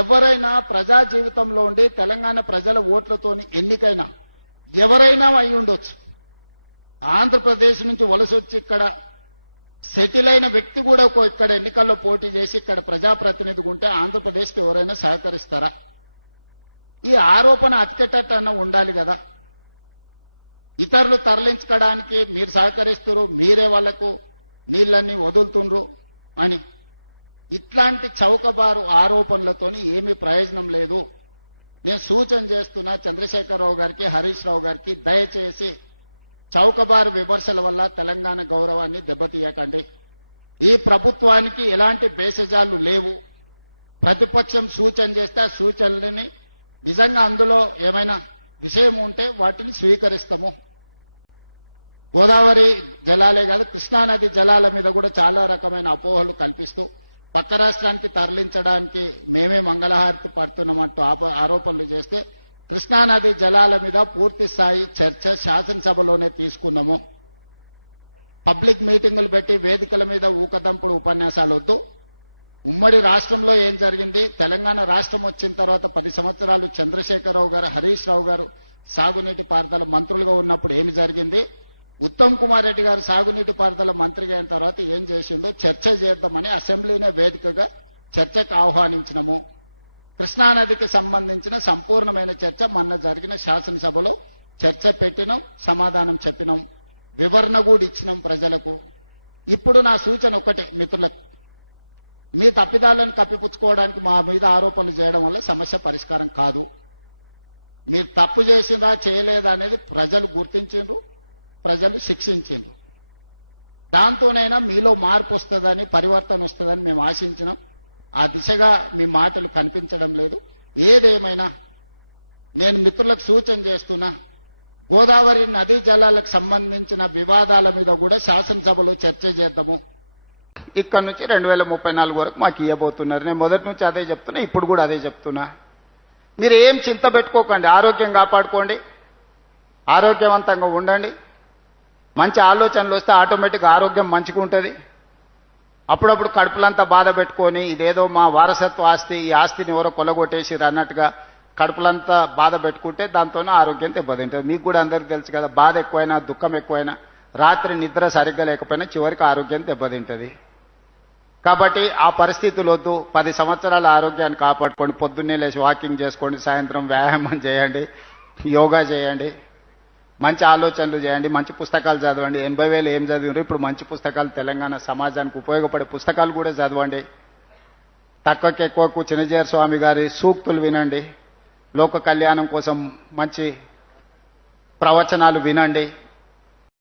ఎవరైనా ప్రజా జీవితంలో ఉండి తెలంగాణ ప్రజల ఓట్లతోని ఎన్నికైనా ఎవరైనా అయి ఉండొచ్చు. ఆంధ్రప్రదేశ్ నుంచి వలస వచ్చి ఇక్కడ సెటిల్ అయిన వ్యక్తి కూడా ఇక్కడ ఎన్నికల్లో పోటీ చేసి ఇక్కడ ప్రజాప్రతినిధిగా ఉంటే ఆంధ్రప్రదేశ్కి ఎవరైనా సహకరిస్తారా? ఈ ఆరోపణ అతికెట్టన్నా ఉండాలి కదా. ఇతరులు తరలించుకోవడానికి మీరు సహకరిస్తున్నారు, మీరే వాళ్లకు నీళ్ళన్నీ వదులుతుండ్రు అని ఇట్లాంటి చౌకబారు ఆరోపణలతోని ఏమీ ప్రయోజనం లేదు. నేను సూచన చేస్తున్నా చంద్రశేఖరరావు గారికి, హరీష్ రావు గారికి, దయచేసి చౌకబారు విమర్శల వల్ల తెలంగాణ గౌరవాన్ని దెబ్బతీయకండి. ఈ ప్రభుత్వానికి ఎలాంటి బేసజాలు లేవు. ప్రతిపక్షం సూచన చేస్తే ఆ సూచనలని నిజంగా అందులో ఏమైనా విషయం ఉంటే వాటిని స్వీకరిస్తాము. గోదావరి జలాలే కాదు, కృష్ణానది జలాల మీద కూడా చాలా రకమైన అపోహలు కల్పిస్తూ పక్క రాష్ట్రానికి తరలించడానికి మేమే మంగళహారతి పడుతున్నామంటూ ఆరోపణలు చేస్తే కృష్ణానది జలాల మీద పూర్తి స్థాయి చర్చ శాసనసభలోనే తీసుకున్నాము. పబ్లిక్ మీటింగులు పెట్టి వేదికల మీద ఊకదంపుడు ఉపన్యాసాలు వద్దు. ఉమ్మడి రాష్ట్రంలో ఏం జరిగింది, తెలంగాణ రాష్ట్రం వచ్చిన తర్వాత 10 సంవత్సరాలు చంద్రశేఖరరావు గారు, హరీష్ రావు గారు సాగునీటి పారుదల మంత్రులుగా ఉన్నప్పుడు ఏమి జరిగింది, ఉత్తమ్ కుమార్ రెడ్డి గారు సాగునీటి పారుదల మంత్రిగా అయిన తర్వాత ఏం చేసిండో చర్చ చేద్దామని అసెంబ్లీనే వేదికగా చర్చకు ఆహ్వానించినము. కృష్ణానదికి సంబంధించిన సంపూర్ణమైన చర్చ మొన్న జరిగిన శాసనసభలో చర్చ పెట్టినాం, సమాధానం చెప్పినాం, వివరణ కూడా ఇచ్చినాం ప్రజలకు. ఇప్పుడు నా సూచన ఒకటే మిత్రులకు, మీ తప్పిదాలను కప్పిపుచ్చుకోవడానికి మా మీద ఆరోపణలు చేయడం వల్ల సమస్య పరిష్కారం కాదు. మీరు తప్పు చేసిందా చేయలేదా అనేది ప్రజలు గుర్తించిండ్రు, ప్రజలు శిక్షించిండ్రు. దాంతోనైనా మీలో మార్పు వస్తుందని, పరివర్తన వస్తుందని మేము ఆశించినాం. ఆ దిశగా మీ మాటలు కనిపించడం లేదు. ఏదేమైనా నేను మిత్రులకు సూచన చేస్తున్నా, గోదావరి నదీ జలాలకు సంబంధించిన వివాదాల మీద కూడా శాసనసభలో చర్చ చేద్దాము. ఇక్కడ నుంచి 2034 వరకు మాకు ఇవ్వబోతున్నారు. నేను మొదటి నుంచి అదే చెప్తున్నా, ఇప్పుడు కూడా అదే చెప్తున్నా. మీరు ఏం చింత పెట్టుకోకండి, ఆరోగ్యం కాపాడుకోండి, ఆరోగ్యవంతంగా ఉండండి. మంచి ఆలోచనలు వస్తే ఆటోమేటిక్గా ఆరోగ్యం మంచిగా ఉంటుంది. అప్పుడప్పుడు కడుపులంతా బాధ పెట్టుకొని ఇదేదో మా వారసత్వ ఆస్తి, ఈ ఆస్తిని ఎవరో కొలగొట్టేసిరు అన్నట్టుగా కడుపులంతా బాధ పెట్టుకుంటే దాంతోనే ఆరోగ్యం దెబ్బతింటుంది. మీకు కూడా అందరికీ తెలుసు కదా, బాధ ఎక్కువైనా దుఃఖం ఎక్కువైనా రాత్రి నిద్ర సరిగ్గా లేకపోయినా చివరికి ఆరోగ్యం దెబ్బతింటుంది. కాబట్టి ఆ పరిస్థితులు వద్దు. 10 సంవత్సరాల ఆరోగ్యాన్ని కాపాడుకోండి. పొద్దున్నే లేచి వాకింగ్ చేసుకోండి, సాయంత్రం వ్యాయామం చేయండి, యోగా చేయండి, మంచి ఆలోచనలు చేయండి, మంచి పుస్తకాలు చదవండి. 80,000 ఏం చదివారు, ఇప్పుడు మంచి పుస్తకాలు తెలంగాణ సమాజానికి ఉపయోగపడే పుస్తకాలు కూడా చదవండి. తక్కువకి ఎక్కువకు చిన్నజీర స్వామి గారి సూక్తులు వినండి, లోక కళ్యాణం కోసం మంచి ప్రవచనాలు వినండి.